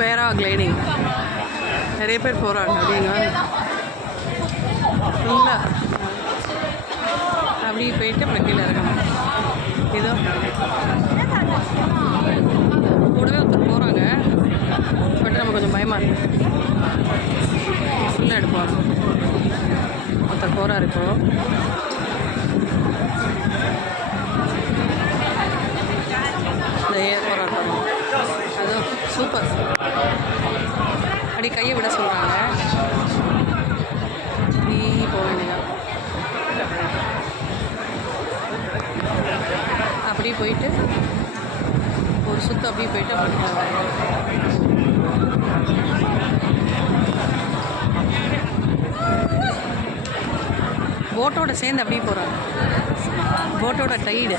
பேரா கிளைடிங் நிறைய பேர் போகிறாங்க. அப்படிங்க ஃபுல்லாக அப்படி போயிட்டு அப்புறம் கீழே இறங்கணும். இதோ கூடவே ஒருத்தர் போகிறாங்க. பட் நம்ம கொஞ்சம் பயமாக இருக்குது. ஃபுல்லாக எடுப்போம். ஒருத்தர் போகிறாரு இப்போ. இந்த ஏர் போகிறாரு. அதுவும் சூப்பர். அப்படி கையை விட சொல்கிறாங்க. நீ போக வேண்டியதான். அப்படியே போயிட்டு ஒரு சுற்று அப்படியே போயிட்டு போட்டோட சேர்ந்து அப்படியே போகிறாங்க. போட்டோட டைடு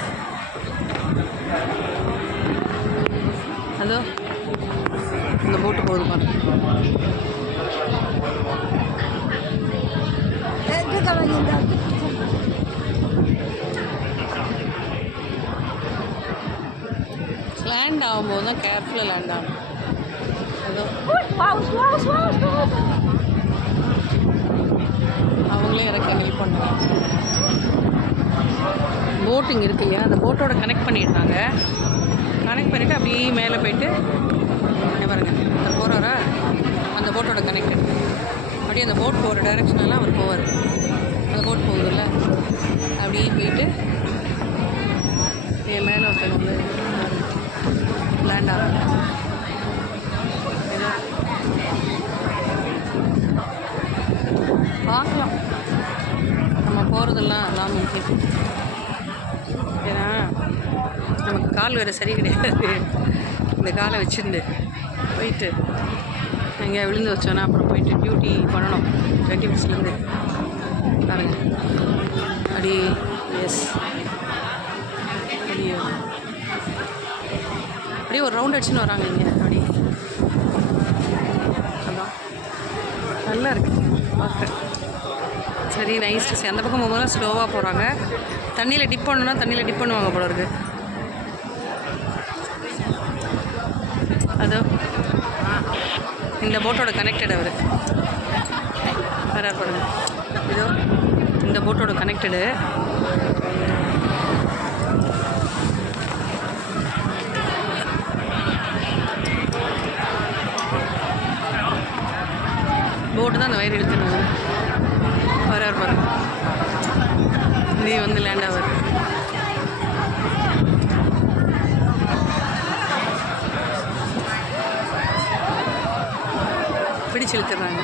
அதோ இந்த போட்டு போகுது பாருங்க. லேண்ட் ஆகும்போது தான் கேர்ஃபுல்லாக லேண்ட் ஆகும். ஏதோ அவங்களே இறக்க ஹெல்ப் பண்ணுறாங்க. போட்டிங் இருக்கு இல்லையா, அந்த போட்டோட கனெக்ட் பண்ணிடுறாங்க. கனெக்ட் பண்ணிவிட்டு அப்படியே மேலே போயிட்டு பாருங்க அவர் போகிறாரா, அந்த போட்டோட கனெக்டட். அப்படியே அந்த போட் போகிற டைரெக்ஷனெல்லாம் அவர் போவார். அந்த போட் போகுதுல்ல அப்படியே போயிட்டு என் மேலே ஒருத்தங்க வந்து லேண்ட் ஆகும். பார்க்கலாம். நம்ம போகிறதெல்லாம் அதான் முக்கியம். ஏன்னா நமக்கு கால் வேறு சரி கிடையாது. இந்த காலை வச்சுருந்து போயிட்டு எங்கே விழுந்து வச்சோன்னா அப்புறம் போயிட்டு டியூட்டி பண்ணணும். 20 மினிட்ஸ்லேருந்து பாருங்க. அடி எஸ் அப்படியே அப்படியே ஒரு ரவுண்ட் அடிச்சுன்னு வராங்க இங்கே. அப்படி அதான் நல்லா இருக்குது பார்க்க. சரி நைஸ். அந்த பக்கம் போகும்போது ஸ்லோவாக போகிறாங்க. தண்ணியில் டிப் பண்ணணுன்னா தண்ணியில் டிப் பண்ணுவாங்க போல இருக்குது. அதோ இந்த போட்டோட கனெக்டட் அவர் வரார் பாருங்க. இதோ இந்த போட்டோட கனெக்டடு. போட்டு தான் அந்த வயிறு இழுத்துனாங்க. வரார் பாருங்க. நீ வந்து லேண்ட் ஆவார். பிடிச்சு இழுத்துறாங்க.